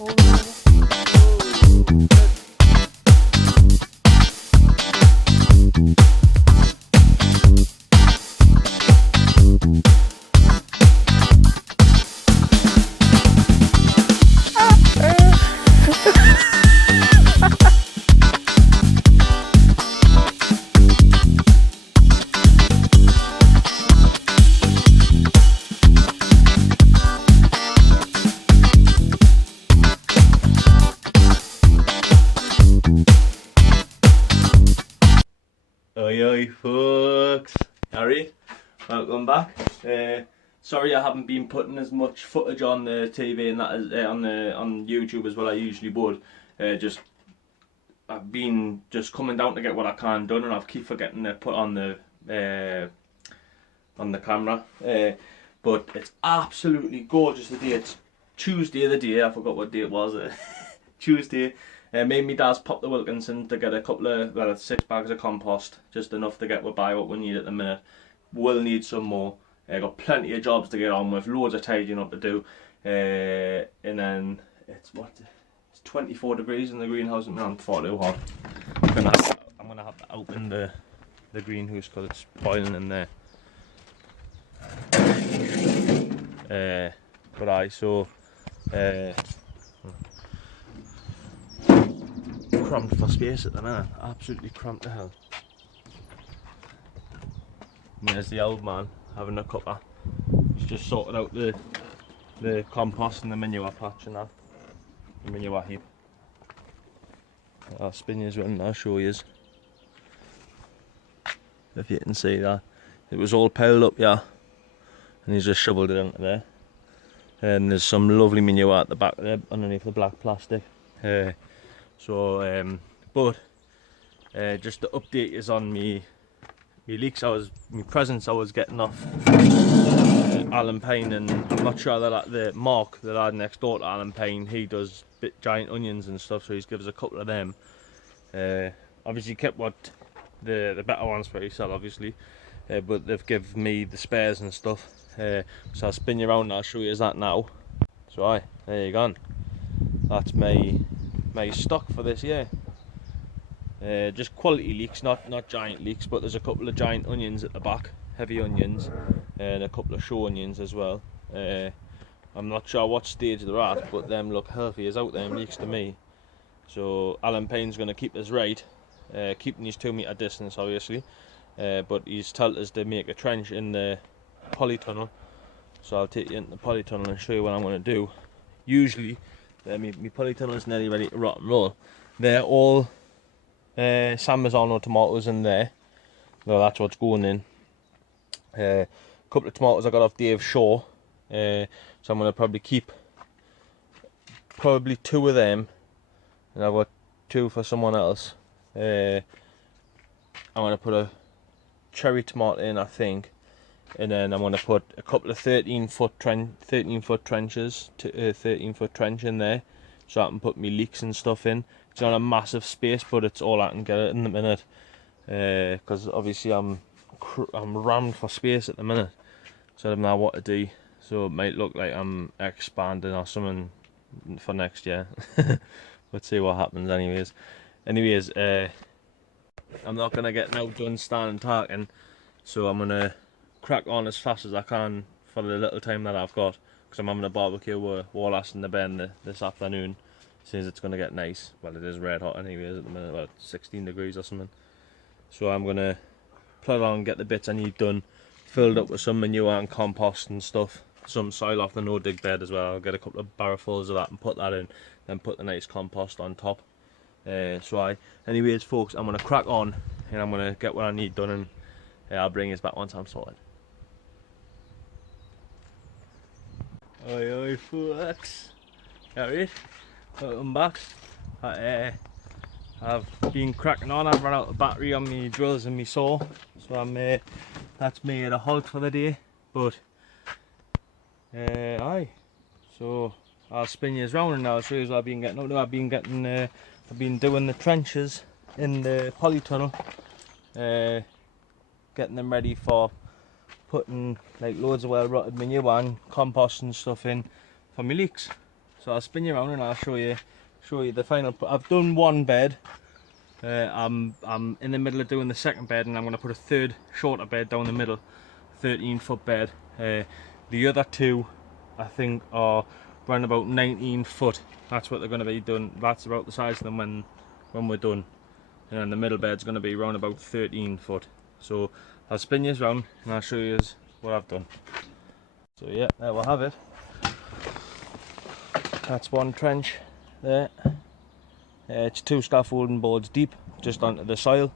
Oi folks, Harry, welcome back. Sorry I haven't been putting as much footage on the TV and that as, on YouTube as well I usually would. I've been just coming down to get what I can done, and I keep forgetting to put on the camera. But it's absolutely gorgeous today. It's Tuesday the day, I forgot what day it was. Tuesday. Me and my dad's popped the Wilkinson to get a couple of, well, 6 bags of compost, just enough to get by what we need at the minute. We'll need some more. Got plenty of jobs to get on with, loads of tidying up to do, and then it's 24 degrees in the greenhouse, and I'm far too hot. I'm gonna have to open the greenhouse because it's boiling in there. Cramped for space at the minute, absolutely cramped to hell. And there's the old man having a cuppa. He's just sorted out the compost and the manure patch and that, the manure heap. I'll spin you and I'll show you, if you can see that. It was all piled up, yeah, and he's just shoveled it into there. And there's some lovely manure at the back there underneath the black plastic. Just to update is on me leeks. My presents I was getting off Alan Payne, and I'm not sure that the Mark that I had next door to Alan Payne, he does giant onions and stuff, so he's given us a couple of them. Obviously kept what the better ones for himself, obviously, but they've given me the spares and stuff. So I'll spin you around and I'll show you that now. So there you go. That's my stock for this year. Just quality leeks, not giant leeks, but there's a couple of giant onions at the back, heavy onions, and a couple of show onions as well. I'm not sure what stage they're at, but them look healthy as out them leeks to me. So Alan Payne's going to keep us right, keeping his 2 metre distance obviously, but he's told us to make a trench in the polytunnel. So I'll take you into the polytunnel and show you what I'm going to do. Usually my polytunnel is nearly ready to rot and roll. They're all San Marzano tomatoes in there. Well, that's what's going in. A couple of tomatoes I got off Dave Shaw, so I'm going to probably keep 2 of them, and I've got 2 for someone else. I'm going to put a cherry tomato in, I think, and then I'm going to put a couple of 13-foot trenches, 13-foot trench in there, so I can put my leeks and stuff in. It's not a massive space, but it's all I can get it in the minute, because obviously I'm rammed for space at the minute, so I don't know what to do. So it might look like I'm expanding or something for next year. Let's see what happens. Anyways, I'm not gonna get now done standing talking, so I'm gonna crack on as fast as I can for the little time that I've got, because I'm having a barbecue with Wallace and the Ben this afternoon. Since it's going to get nice. Well, it is red hot anyways at the minute, about 16 degrees or something. So I'm going to plod on and get the bits I need done, filled up with some manure and compost and stuff, some soil off the no dig bed as well. I'll get a couple of barrelfuls of that and put that in, then put the nice compost on top. Anyways folks, I'm going to crack on and I'm going to get what I need done, and I'll bring you back once I'm sorted. Oi folks, alright, welcome back. I've been cracking on. I've run out of battery on my drills and my saw, so that's me at a halt for the day. But so I'll spin you around and I'll show you what I've been getting up to. I've been doing the trenches in the polytunnel, getting them ready for putting like loads of well rotted manure and compost and stuff in for my leeks. So So I'll spin you around and I'll show you the final. I've done one bed. I'm in the middle of doing the second bed, and I'm going to put a third shorter bed down the middle, 13-foot bed. The other two, I think, are around about 19 foot. That's what they're going to be done. That's about the size of them when we're done. And the middle bed's going to be around about 13 foot. So I'll spin you around and I'll show you what I've done. So yeah, there we'll have it. That's one trench there. It's 2 scaffolding boards deep, just onto the soil.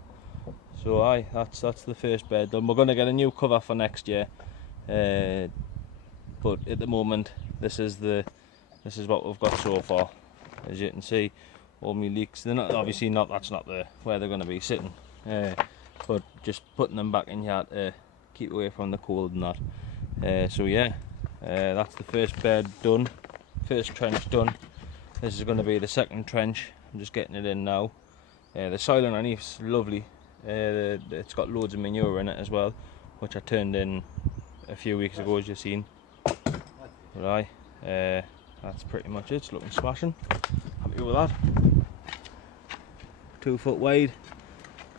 So aye, that's the first bed done. We're going to get a new cover for next year, but at the moment this is what we've got so far. As you can see, all my leaks. They're not obviously not. That's not where they're going to be sitting, but just putting them back in here to keep away from the cold and that. So yeah, that's the first bed done, first trench done. This is going to be the second trench. I'm just getting it in now. The soil underneath's lovely. It's got loads of manure in it as well, which I turned in a few weeks ago, as you've seen. Right, that's pretty much it. It's looking smashing. Happy with that. 2 foot wide.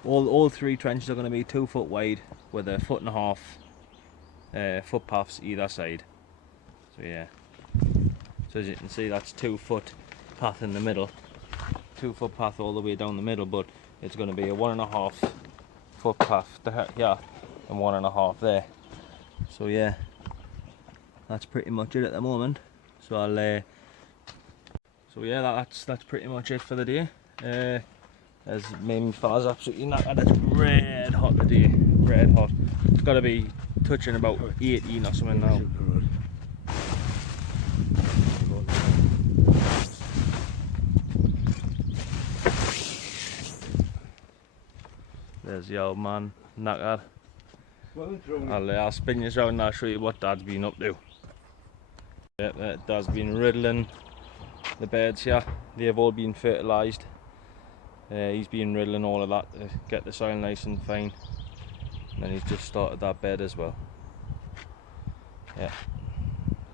All 3 trenches are going to be 2 foot wide with a 1.5 footpaths either side. So yeah. So as you can see, that's 2 foot path in the middle. 2 foot path all the way down the middle, but it's going to be a 1.5 foot path here and 1.5 there. So yeah, that's pretty much it at the moment. So so yeah, that's pretty much it for the day. As me fellas absolutely knackered. It's red hot today, red hot. It's got to be touching about 18 or something now. There's the old man, knackered. I'll spin you around and I'll show you what Dad's been up to. Yeah, Dad's been riddling the beds here. They've all been fertilised. He's been riddling all of that to get the soil nice and fine. And then he's just started that bed as well. Yeah.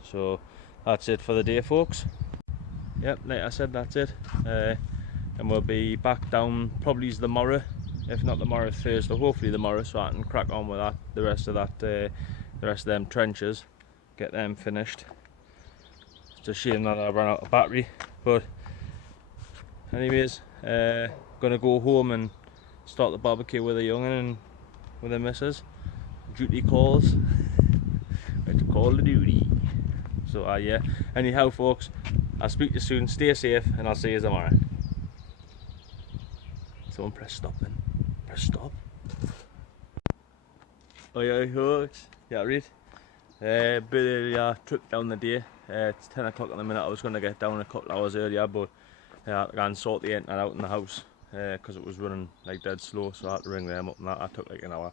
So that's it for the day, folks. Yep, like I said, that's it. And we'll be back down probably tomorrow. If not tomorrow, Thursday, hopefully tomorrow, so I can crack on with that. The rest of them trenches, get them finished. It's a shame that I ran out of battery, but anyways, gonna go home and start the barbecue with the young'un and with the missus. Duty calls. It's a call of duty. So yeah. Anyhow, folks, I'll speak to you soon. Stay safe, and I'll see you tomorrow. Someone press stop then. Press stop. Oh yeah, folks. Yeah, right. Bit of a trip down the day. It's 10 o'clock in the minute. I was going to get down a couple hours earlier, but I had to go and sort the internet out in the house because it was running like dead slow, so I had to ring them up and that took like an hour.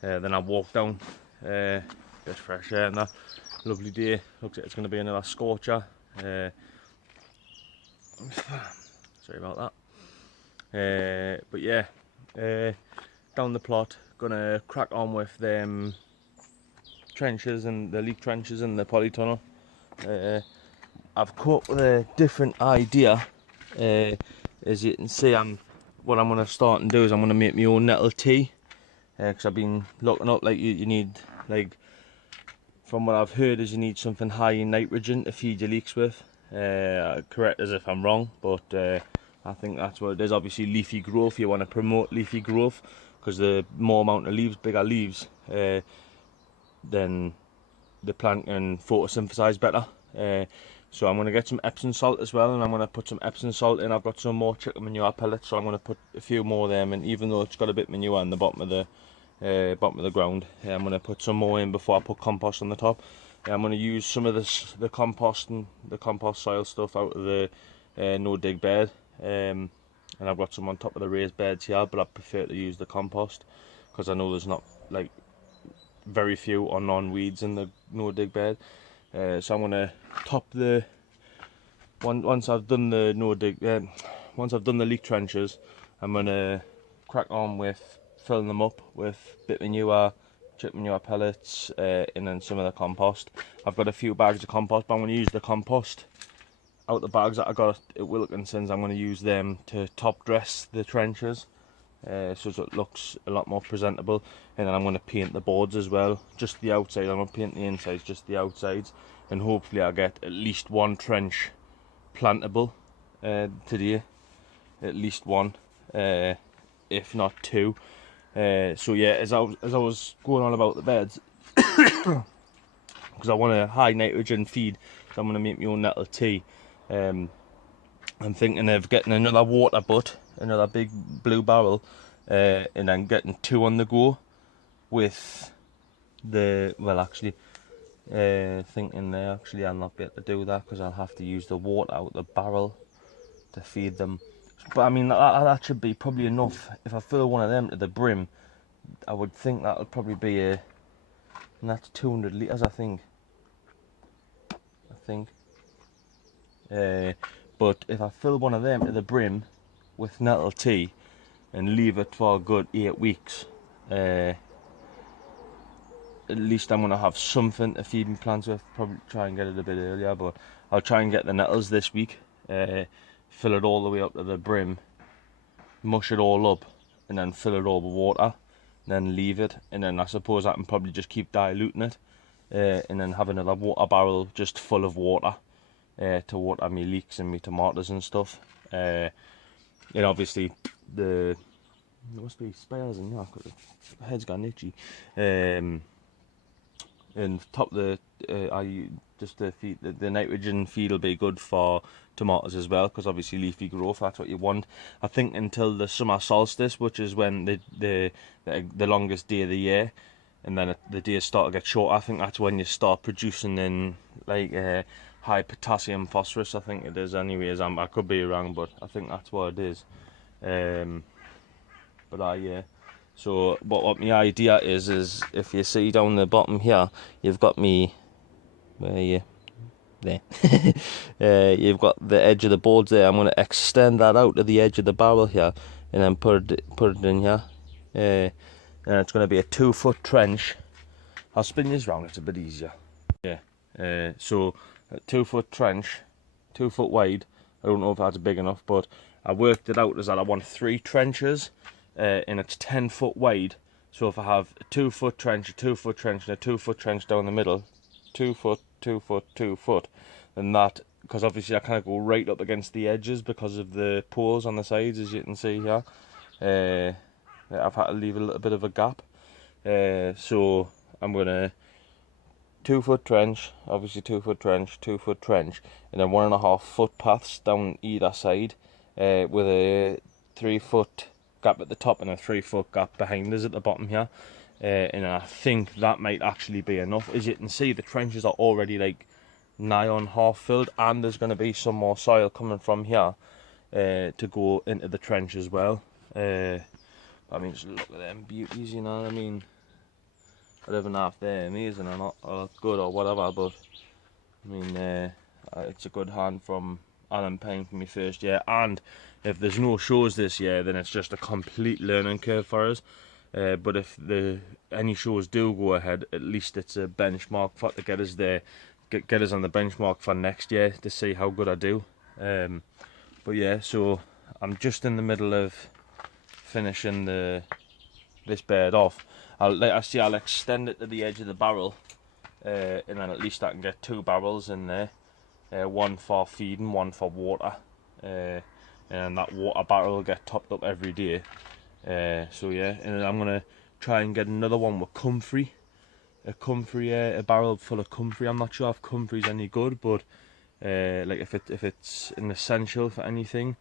Then I walked down, get fresh air and that. Lovely day. Looks like it's going to be another scorcher. Sorry about that. But yeah, down the plot, gonna crack on with them trenches and the leak trenches and the polytunnel. I've come up with a different idea. As you can see, what I'm gonna start and do is I'm gonna make my own nettle tea. Because I've been looking up, like you need, like from what I've heard, is you need something high in nitrogen to feed your leeks with. Correct as if I'm wrong, but I think that's what it is. Obviously leafy growth, you want to promote leafy growth, because the more amount of leaves, bigger leaves, then the plant can photosynthesize better. So I'm going to get some Epsom salt as well, and I'm going to put some Epsom salt in. I've got some more chicken manure pellets, so I'm going to put a few more of them in, even though it's got a bit of manure in the bottom of the ground. I'm going to put some more in before I put compost on the top. I'm going to use some of the compost and the compost soil stuff out of the no dig bed, and I've got some on top of the raised beds here, but I prefer to use the compost because I know there's not like very few or none weeds in the no dig bed. So I'm going to top the once I've done the no dig once I've done the leak trenches, I'm going to crack on with filling them up with bit manure, chip manure pellets, and then some of the compost. I've got a few bags of compost, but I'm going to use the compost out the bags that I got at Wilkinson's, I'm going to use them to top dress the trenches, so it looks a lot more presentable. And then I'm going to paint the boards as well, just the outside. I'm going to paint the insides, just the outsides, and hopefully I'll get at least one trench plantable today, at least one, if not two. So yeah, as I was going on about the beds, because I want a high nitrogen feed, so I'm going to make my own nettle tea. I'm thinking of getting another water butt, another big blue barrel, and then getting two on the go with the, well actually, thinking there, actually I'll not be able to do that because I'll have to use the water out the barrel to feed them. But I mean, that should be probably enough. If I fill one of them to the brim, I would think that'll probably be and that's 200 litres, I think. But if I fill one of them to the brim with nettle tea and leave it for a good 8 weeks, at least I'm going to have something to feed my plants with. Probably try and get it a bit earlier, but I'll try and get the nettles this week, fill it all the way up to the brim, mush it all up, and then fill it all with water, then leave it, and then I suppose I can probably just keep diluting it, and then have another water barrel just full of water to water my leeks and my tomatoes and stuff. And obviously there must be spiders in here because the head's gone itchy. And top the the nitrogen feed will be good for tomatoes as well, because obviously leafy growth, that's what you want. I think until the summer solstice, which is when the longest day of the year, and then the days start to get shorter. I think that's when you start producing in like high potassium phosphorus, I think it is anyways. I could be wrong, but I think that's what it is. But yeah. So what my idea is if you see down the bottom here, you've got me, where are you? There. You've got the edge of the boards there. I'm going to extend that out to the edge of the barrel here, and then put it in here. And it's going to be a 2-foot trench. I'll spin this round, it's a bit easier. Yeah. So a 2-foot trench, 2 foot wide. I don't know if that's big enough, but I worked it out as that I want 3 trenches. And it's 10 foot wide, so if I have a 2-foot trench, a 2-foot trench, and a 2-foot trench down the middle, 2 foot, 2 foot, 2 foot, and that, because obviously I kind of go right up against the edges because of the poles on the sides, as you can see here. I've had to leave a little bit of a gap, so I'm gonna 2-foot trench, obviously 2-foot trench, 2-foot trench, and then 1.5 foot paths down either side, with a 3-foot gap at the top and a 3-foot gap behind us at the bottom here. And I think that might actually be enough. As you can see, the trenches are already like nigh on half filled, and there's going to be some more soil coming from here to go into the trench as well. I mean, just look at them beauties, you know what I mean? I don't know if they're amazing or not, or good or whatever, but I mean, it's a good hand from Alan Payne for my first year. And if there's no shows this year, then it's just a complete learning curve for us. But if any shows do go ahead, at least it's a benchmark to get us there, get us on the benchmark for next year to see how good I do. But yeah, so I'm just in the middle of finishing this bed off. I'll extend it to the edge of the barrel, and then at least I can get 2 barrels in there, one for feeding, one for water, and that water barrel will get topped up every day. So yeah, and then I'm gonna try and get another one with comfrey, a barrel full of comfrey. I'm not sure if comfrey's any good, but like if it's an essential for anything.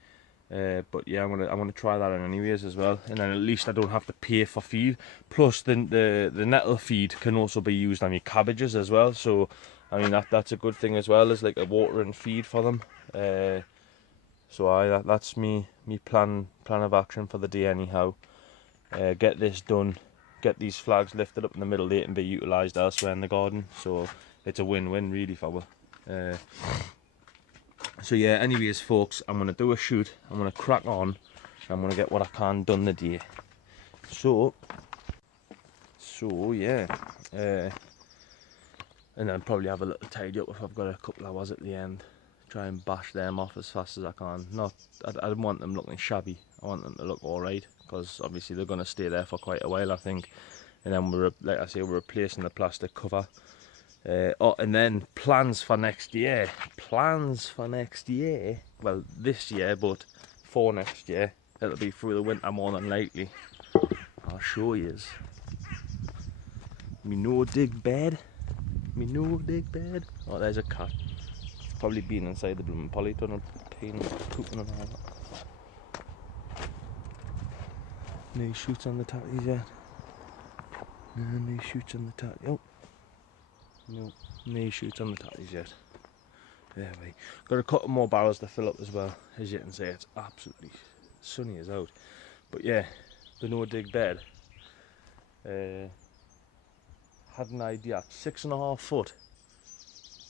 But yeah, I'm gonna try that in anyways as well, and then at least I don't have to pay for feed. Plus the nettle feed can also be used on your cabbages as well. So I mean that's a good thing as well, as like a water and feed for them. So that's me plan of action for the day anyhow. Get this done, get these flags lifted up in the middle, they can be utilised elsewhere in the garden. So it's a win-win really for me. So yeah, anyways folks, I'm going to do a shoot, I'm going to crack on, I'm going to get what I can done the day. So yeah, and then probably have a little tidy up if I've got a couple hours at the end try and bash them off as fast as I can. I don't want them looking shabby. I want them to look alright, because obviously they're going to stay there for quite a while, I think. And then like I say, we're replacing the plastic cover. And then plans for next year. Well, this year, but for next year, it'll be through the winter more than likely. I'll show yous. Me no dig bed. Oh, there's a cat. It's probably been inside the blooming polytunnel, peeing, pooping and all that. No shoots on the tatties yet. No shoots on the tatties. Oh. No shoots on the tatties yet. There we got a couple more barrels to fill up as well. As you can see, it's absolutely sunny as out. But yeah, the no dig bed. Had an idea. 6.5 foot.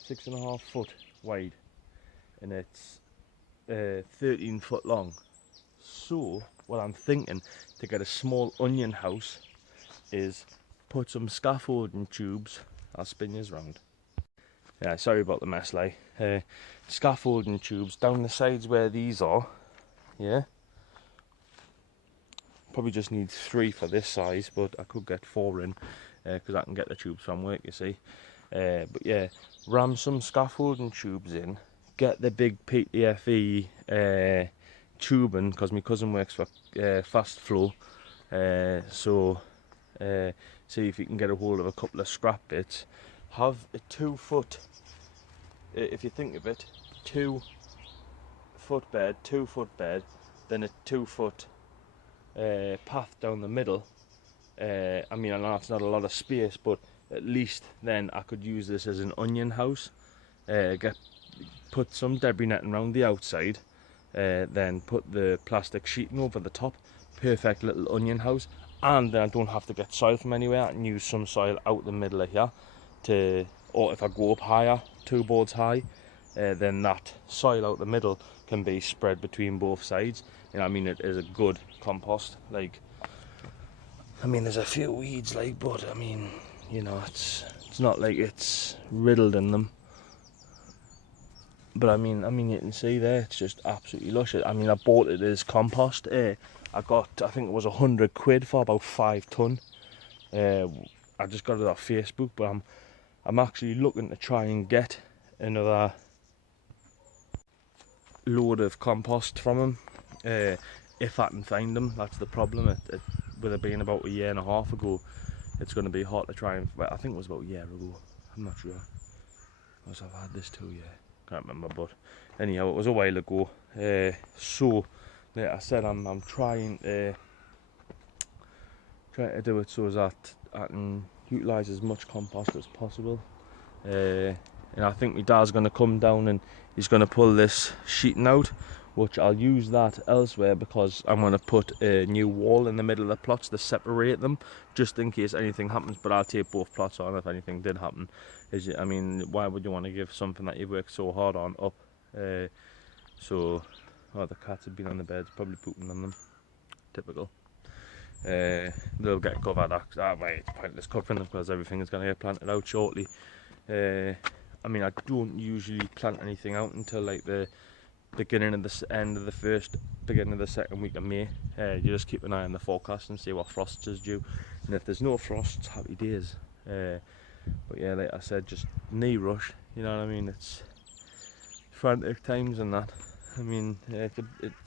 6.5 foot wide, and it's 13 foot long. So what I'm thinking to get a small onion house is put some scaffolding tubes. I'll spin yours round. Yeah, sorry about the mess, like. Scaffolding tubes down the sides where these are. Yeah. Probably just need 3 for this size, but I could get 4 in, because I can get the tubes from work, you see. But yeah, ram some scaffolding tubes in. Get the big PTFE tubing, because my cousin works for Fast Flow. So see if you can get a hold of a couple of scrap bits. Have a 2 foot, if you think of it, 2 foot bed, then a 2 foot path down the middle. I mean, I know it's not a lot of space, but at least then I could use this as an onion house. Put some debris netting around the outside, then put the plastic sheeting over the top. Perfect little onion house. And then I don't have to get soil from anywhere. I can use some soil out the middle of here, or if I go up higher, 2 boards high, then that soil out the middle can be spread between both sides. You know, I mean, it is a good compost. Like, I mean, there's a few weeds, like, but I mean, you know, it's not like it's riddled in them. But I mean, you can see there, it's just absolutely lush. I mean, I bought it as compost. I think it was £100 for about 5 ton. I just got it off Facebook, but I'm actually looking to try and get another load of compost from them. If I can find them, that's the problem. With it being about a year and a half ago, it's going to be hard to try and. Well, I think it was about a year ago. I'm not sure. Because I've had this 2 years. Can't remember, but anyhow, it was a while ago. So, like I said, I'm trying to do it so that I can utilise as much compost as possible. And I think my dad's going to come down and he's going to pull this sheeting out, which I'll use that elsewhere, because I'm going to put a new wall in the middle of the plots to separate them, just in case anything happens. But I'll take both plots on if anything did happen. I mean, why would you want to give something that you've worked so hard on up? The cats have been on the beds, probably pooping on them. Typical. They'll get covered. It's pointless covering them, because everything is going to get planted out shortly. I mean, I don't usually plant anything out until like the beginning of beginning of the second week of May. You just keep an eye on the forecast and see what frost is due, and if there's no frost, happy days. But yeah, like I said, just knee rush, you know what I mean. It's frantic times and that. I mean,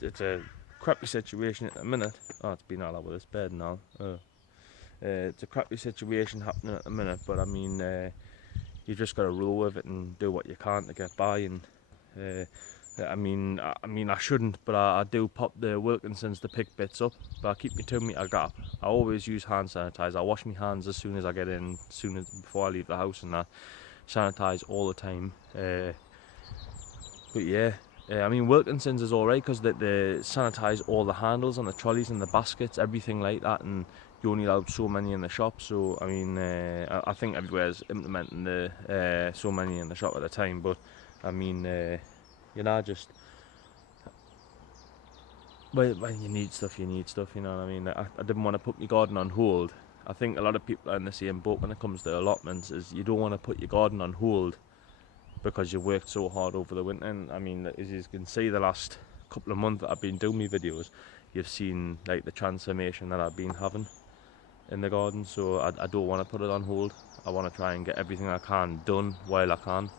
it's a crappy situation at the minute. Oh, it's been all over this bed and all. It's a crappy situation happening at the minute, but I mean, you just got to roll with it and do what you can to get by. And I mean, I shouldn't, but I do pop the Wilkinsons to pick bits up. But I keep my 2 metre gap. I always use hand sanitizer. I wash my hands as soon as I get in, before I leave the house, and that sanitize all the time. But yeah, I mean, Wilkinsons is alright, because they sanitize all the handles on the trolleys and the baskets, everything like that, and you only allowed so many in the shop. So I mean, I think everywhere's implementing the so many in the shop at a time. But I mean, you know, just when you need stuff, you know what I mean. I didn't want to put my garden on hold. I think a lot of people are in the same boat when it comes to allotments, is you don't want to put your garden on hold because you worked so hard over the winter. And I mean, as you can see, the last couple of months that I've been doing my videos, you've seen like the transformation that I've been having in the garden. So I don't want to put it on hold. I want to try and get everything I can done while I can,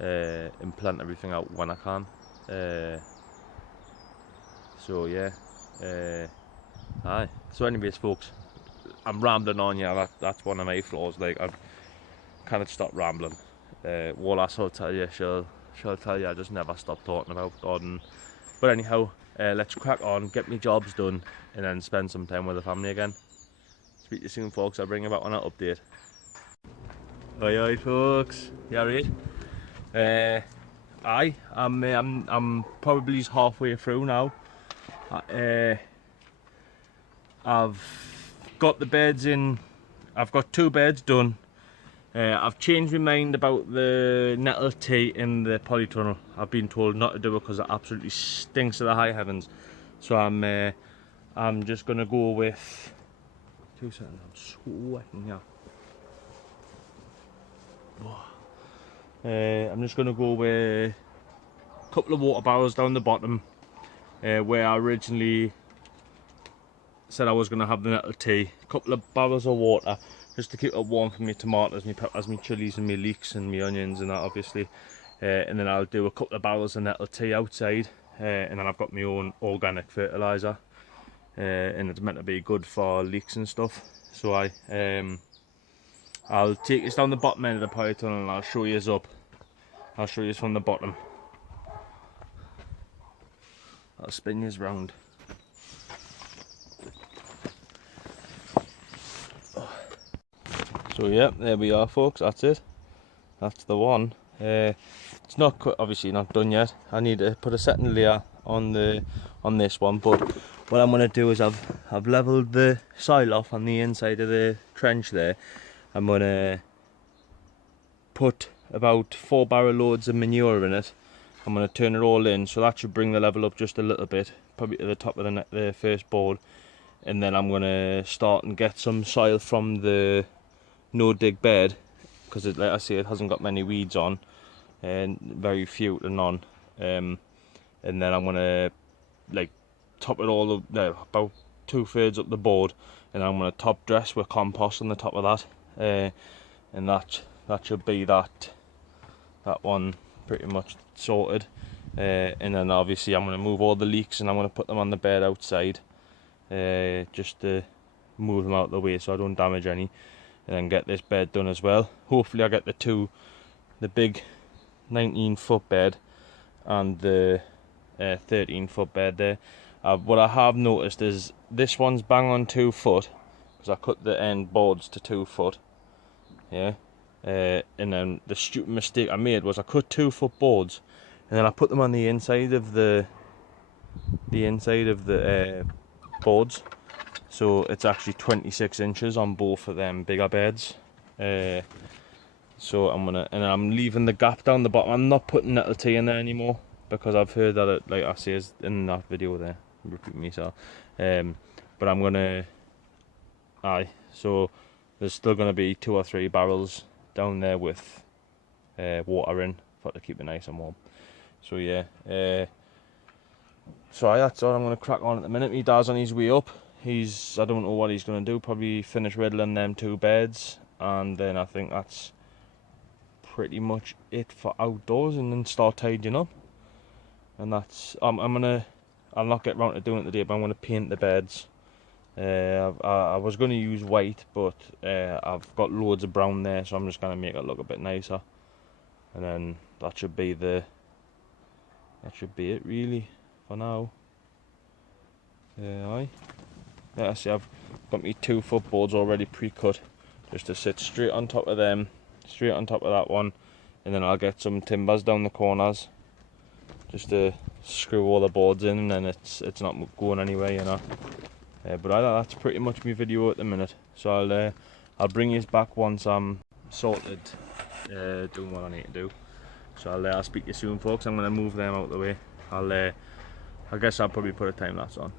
and plant everything out when I can. So yeah, aye. So anyways, folks, I'm rambling on. Yeah, that's one of my flaws. Like, I cannot stop rambling. Wallace will tell you, she'll tell you I just never stop talking about gardening. But anyhow, let's crack on, get me jobs done, and then spend some time with the family again. Speak to you soon, folks. I'll bring you back on an update. Oi, folks. You alright? I'm probably halfway through now. I've got the beds in. I've got 2 beds done. I've changed my mind about the nettle tea in the polytunnel. I've been told not to do it because it absolutely stinks to the high heavens. So I'm just gonna go with 2 seconds. I'm sweating here. I'm just gonna go with a couple of water barrels down the bottom, where I originally said I was gonna have the nettle tea. A couple of barrels of water, just to keep it warm for my tomatoes, my peppers, my chilies and my leeks and my onions and that, obviously. And then I'll do a couple of barrels of nettle tea outside, and then I've got my own organic fertiliser, and it's meant to be good for leeks and stuff. So I'll take us down the bottom end of the polytunnel and I'll show you up. I'll show you from the bottom. I'll spin you round. So yeah, there we are, folks. That's it. That's the one. It's not obviously not done yet. I need to put a second layer on this one. But what I'm gonna do is I've levelled the soil off on the inside of the trench there. I'm gonna put about 4 barrel loads of manure in it. I'm gonna turn it all in, so that should bring the level up just a little bit, probably to the top of the first board. And then I'm gonna start and get some soil from the no dig bed, because like I say, it hasn't got many weeds on, and very few to none. And then I'm gonna like top it all up, about 2/3 up the board, and I'm gonna top dress with compost on the top of that. And that should be that one pretty much sorted. And then obviously I'm gonna move all the leeks and I'm gonna put them on the bed outside, just to move them out of the way so I don't damage any. And then get this bed done as well. Hopefully I get the big 19-foot bed and the 13-foot bed there. What I have noticed is this one's bang on 2 foot, because I cut the end boards to 2 foot. Yeah. And then the stupid mistake I made was I cut 2 foot boards, and then I put them on the inside of the boards. So it's actually 26 inches on both of them bigger beds. So I'm leaving the gap down the bottom. I'm not putting nettle tea in there anymore, because I've heard that it, like I say in that video there, I'm repeating myself. But I'm gonna, so there's still gonna be 2 or 3 barrels down there with water in for to keep it nice and warm. So yeah, so that's all I'm gonna crack on at the minute. My dad's on his way up. I don't know what he's going to do, probably finish riddling them 2 beds, and then I think that's pretty much it for outdoors, and then start tidying up. And that's, I'll not get round to doing it today, but I'm going to paint the beds. I was going to use white, but I've got loads of brown there, so I'm just going to make it look a bit nicer. And then that should be it really for now. Yeah, see, I've got my 2 foot boards already pre-cut, just to sit straight on top of them, straight on top of that one, and then I'll get some timbers down the corners, just to screw all the boards in, and then it's not going anywhere, you know. But that's pretty much my video at the minute. So I'll bring you back once I'm sorted doing what I need to do. So I'll speak to you soon, folks. I'm gonna move them out of the way. I guess I'll probably put a time lapse on.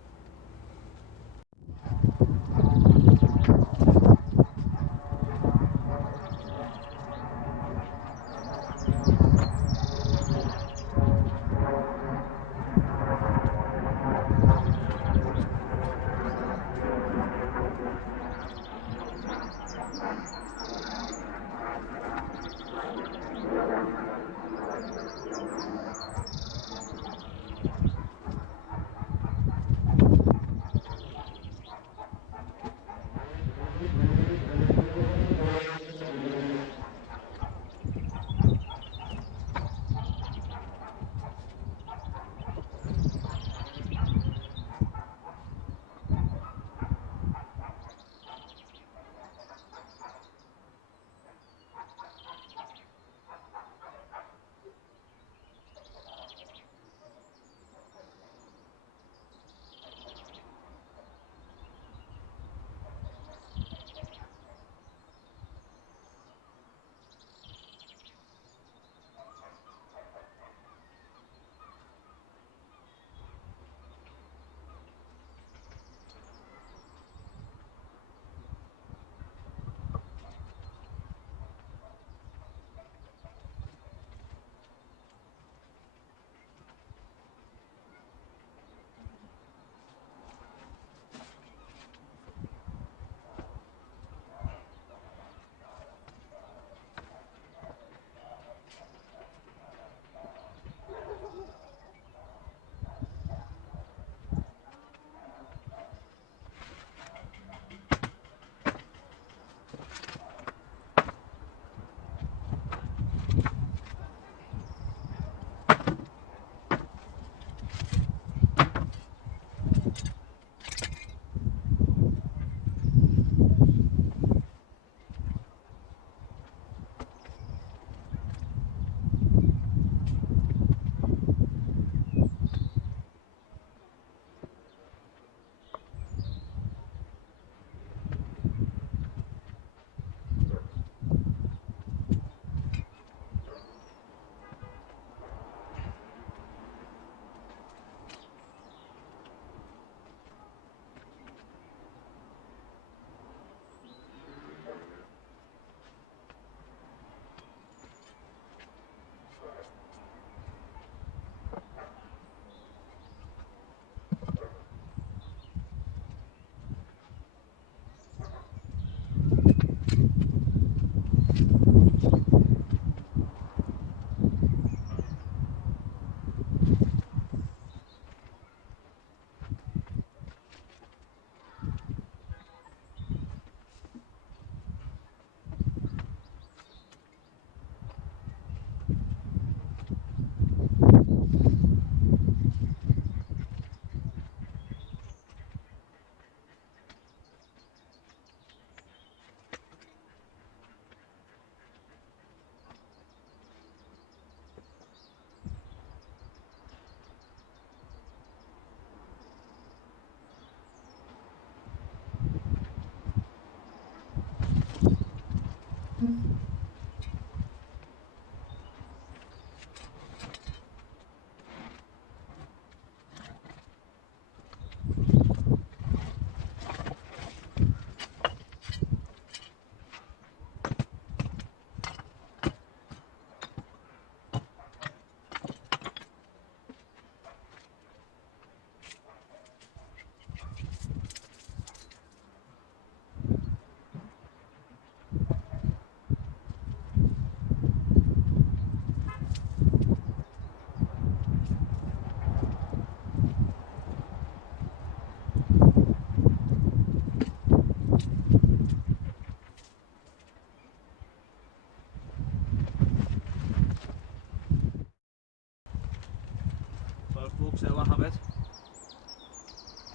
folks, there we have it.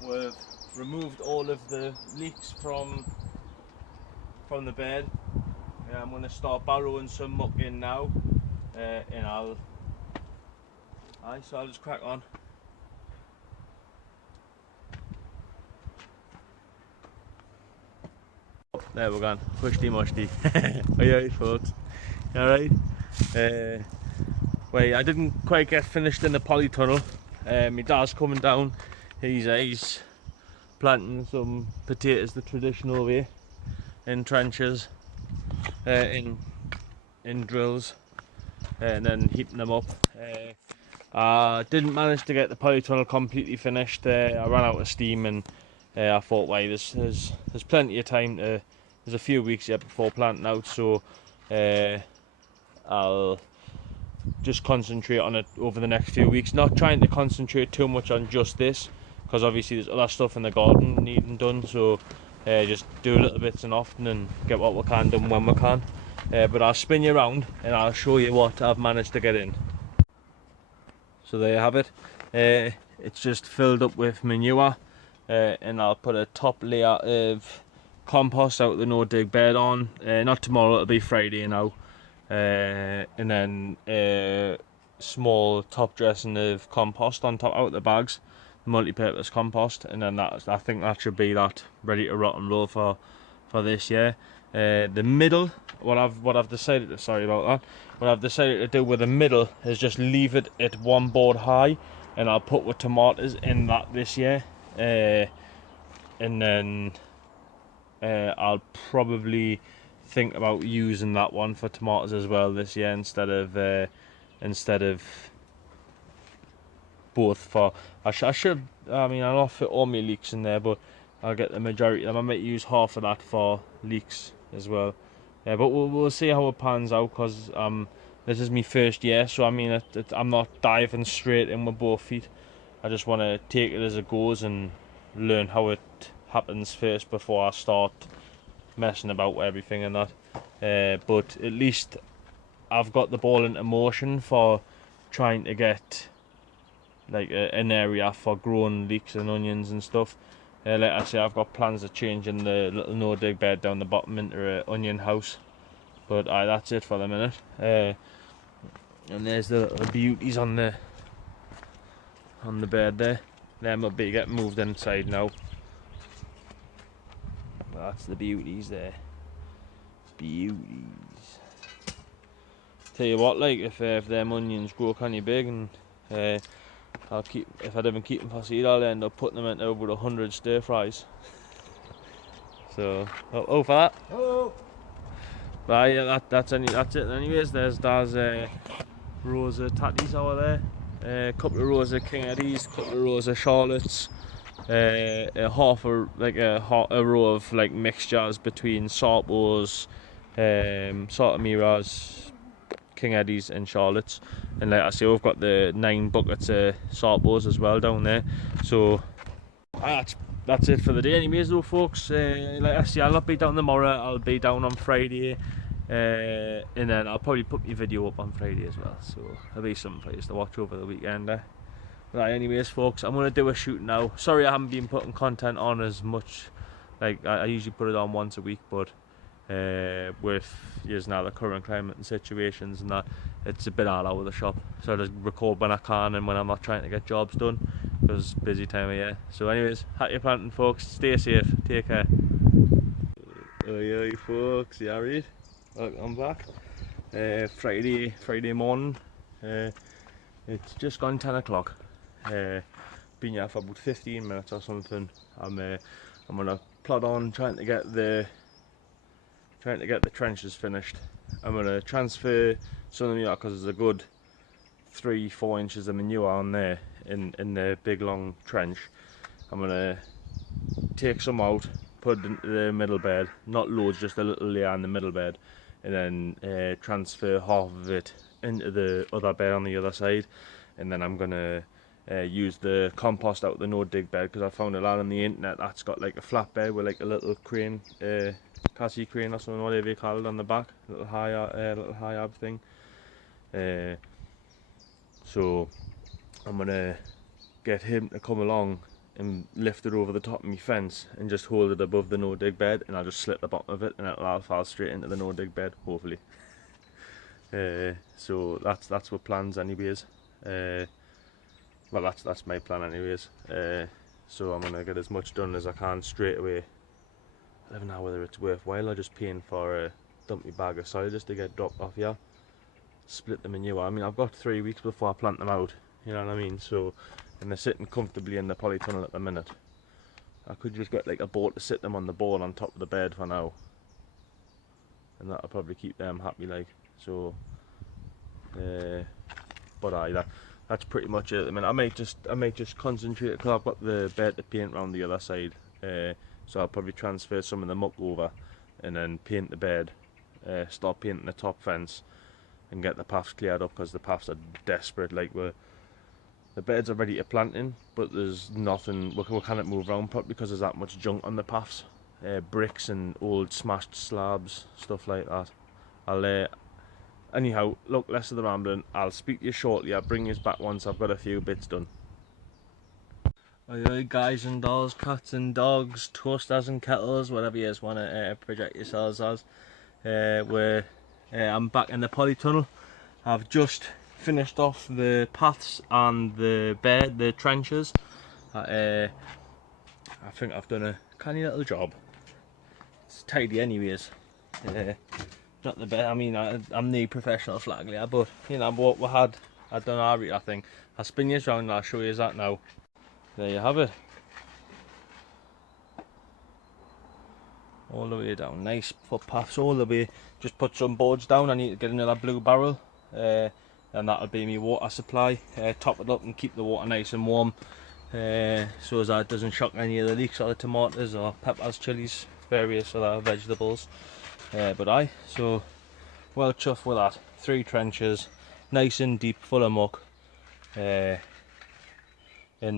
We've removed all of the leaks from the bed. I'm going to start barrowing some muck in now, and I'll just crack on. There we're gone, pushty mushty. Alright folks, alright. Wait, I didn't quite get finished in the polytunnel. My dad's coming down, he's planting some potatoes the traditional way, in trenches, in drills, and then heaping them up. I didn't manage to get the polytunnel completely finished. I ran out of steam, and I thought, wait, there's plenty of time to. There's a few weeks yet before planting out, so I'll just concentrate on it over the next few weeks. Not trying to concentrate too much on just this, because obviously there's other stuff in the garden needing done. So just do little bits and often and get what we can done when we can. But I'll spin you around and I'll show you what I've managed to get in. So there you have it. It's just filled up with manure, and I'll put a top layer of compost out the no dig bed on. Not tomorrow, it'll be Friday now. And then a small top dressing of compost on top, out the bags, multi-purpose compost, and then I think that should be that ready to rot and roll for this year. The middle, what I've decided to, sorry about that, what I've decided to do with the middle is just leave it at one board high, and I'll put with tomatoes in that this year, and then I'll probably think about using that one for tomatoes as well this year, instead of both. For I mean, I'll not fit all my leeks in there, but I'll get the majority of them. I might use half of that for leeks as well. Yeah, but we'll see how it pans out, because this is my first year, so I mean, I'm not diving straight in with both feet. I just want to take it as it goes and learn how it happens first before I start messing about with everything and that. But at least I've got the ball into motion for trying to get like an area for growing leeks and onions and stuff. Like I say, I've got plans of changing the little no dig bed down the bottom into an onion house. But that's it for the minute. And there's the little beauties on the bed there. Them will be getting moved inside now. That's the beauties there. Beauties. Tell you what, like if them onions grow kind of big, and if I don't keep them for seed, I'll end up putting them into over 100 stir fries. So for that. Oh. But yeah, that's it. Anyways, there's rows of tatties over there. A couple of rows of King Eddies, couple of rows of Charlottes. A row of like mixtures between Sartos, Sartomiras, King Eddies and Charlottes. And like I say, we've got the 9 buckets of Sartos as well down there. So that's it for the day anyways though, folks. Like I say, I'll not be down tomorrow, I'll be down on Friday, and then I'll probably put my video up on Friday as well, so there'll be something for you to watch over the weekend. Right, anyways folks, I'm going to do a shoot now. Sorry I haven't been putting content on as much. Like I usually put it on once a week, but with now the current climate and situations and that, it's a bit all out of the shop. So I just record when I can and when I'm not trying to get jobs done, because busy time of year. So anyways, happy planting folks, stay safe, take care. Oi folks, you alright? Welcome back. Friday morning. It's just gone 10 o'clock. Been here for about 15 minutes or something. I'm gonna plod on trying to get the trenches finished. I'm gonna transfer some of them out because there's a good 3-4 inches of manure on there in the big long trench. I'm gonna take some out, put it into the middle bed, not loads, just a little layer in the middle bed, and then transfer half of it into the other bed on the other side. And then I'm gonna use the compost out the no dig bed, because I found a lot on the internet that's got like a flat bed with like a little crane, Cassie crane or something, whatever you call it, on the back, little high ab thing. So I'm gonna get him to come along and lift it over the top of my fence and just hold it above the no dig bed, and I'll just slit the bottom of it and it'll all fall straight into the no dig bed, hopefully. So that's what plans anyways. Well, that's my plan anyways. So I'm gonna get as much done as I can straight away. I don't know whether it's worthwhile or just paying for a dumpy bag of soil just to get dropped off here. Split them in new. I mean, I've got 3 weeks before I plant them out, you know what I mean? So, and they're sitting comfortably in the polytunnel at the minute. I could just get like a board to sit them on the board on top of the bed for now, and that'll probably keep them happy, like. So but that's pretty much it at the minute. I might just concentrate, because I've got the bed to paint around the other side, so I'll probably transfer some of the muck over and then paint the bed, start painting the top fence and get the paths cleared up, because the paths are desperate. Like, the beds are ready to plant in, but there's nothing, we can't move around properly because there's that much junk on the paths, bricks and old smashed slabs, stuff like that. Anyhow, look, less of the rambling. I'll speak to you shortly. I'll bring you back once I've got a few bits done. Oi, guys and dolls, cats and dogs, toasters and kettles, whatever you guys want to project yourselves as. I'm back in the polytunnel. I've just finished off the paths and the trenches. I think I've done a canny little job. It's tidy anyways. Not the best. I mean, I'm the professional flag layer, but you know what we had. I done alright, I think. I'll spin you around and I'll show you that now. There you have it. All the way down. Nice footpaths all the way. Just put some boards down. I need to get another blue barrel, and that'll be my water supply. Top it up and keep the water nice and warm, so as that it doesn't shock any of the leeks or the tomatoes or peppers, chilies, various other vegetables. So well chuffed with that. 3 trenches, nice and deep, full of muck. And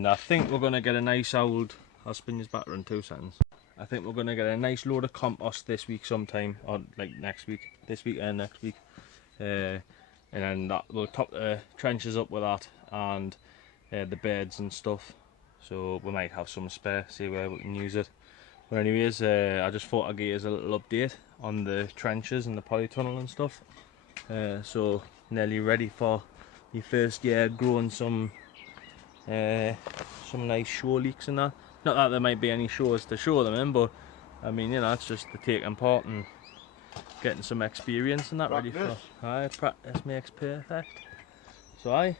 I think we're gonna get a nice old, I'll spin this back in 2 seconds. I think we're gonna get a nice load of compost this week sometime, or like next week, this week and next week. And then we'll top the trenches up with that, and the beds and stuff. So we might have some spare, see where we can use it. But anyways, I just thought I'd give you a little update on the trenches and the polytunnel and stuff. So nearly ready for the first year growing some nice show leeks and that. Not that there might be any shows to show them in, but I mean, you know, it's just the taking part and getting some experience and that. Practice. Ready for practice makes perfect. So I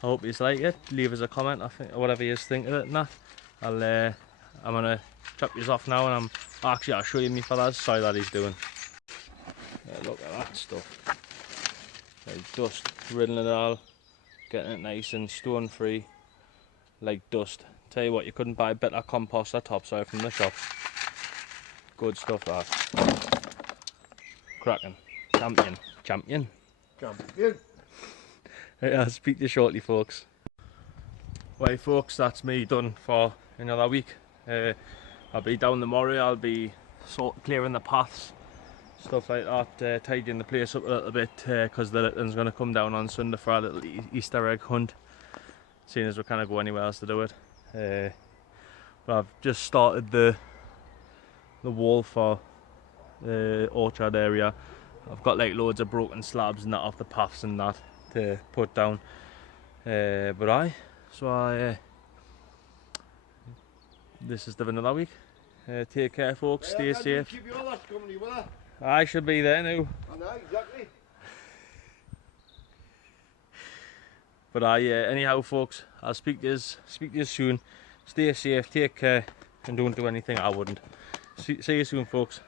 hope you like it. Leave us a comment, I think, or whatever you think of it and that. I'm gonna chop yours off now, and I'll show you me fella's soil that he's doing. Look at that stuff. Like dust, riddling it all, getting it nice and stone free, like dust. Tell you what, you couldn't buy better compost or topsoil from the shop. Good stuff that. Cracking. Champion. Right, I'll speak to you shortly, folks. Right folks, that's me done for another week. I'll be down tomorrow. I'll be clearing the paths, stuff like that, tidying the place up a little bit, because the little one's going to come down on Sunday for a little Easter egg hunt, seeing as we can't go anywhere else to do it. But I've just started the wall for the orchard area. I've got like loads of broken slabs and that off the paths and that to put down. This is another week. Take care, folks. Stay safe. I should be there now. I know, exactly. But anyhow, folks, I'll speak to you soon. Stay safe, take care, and don't do anything I wouldn't. See you soon, folks.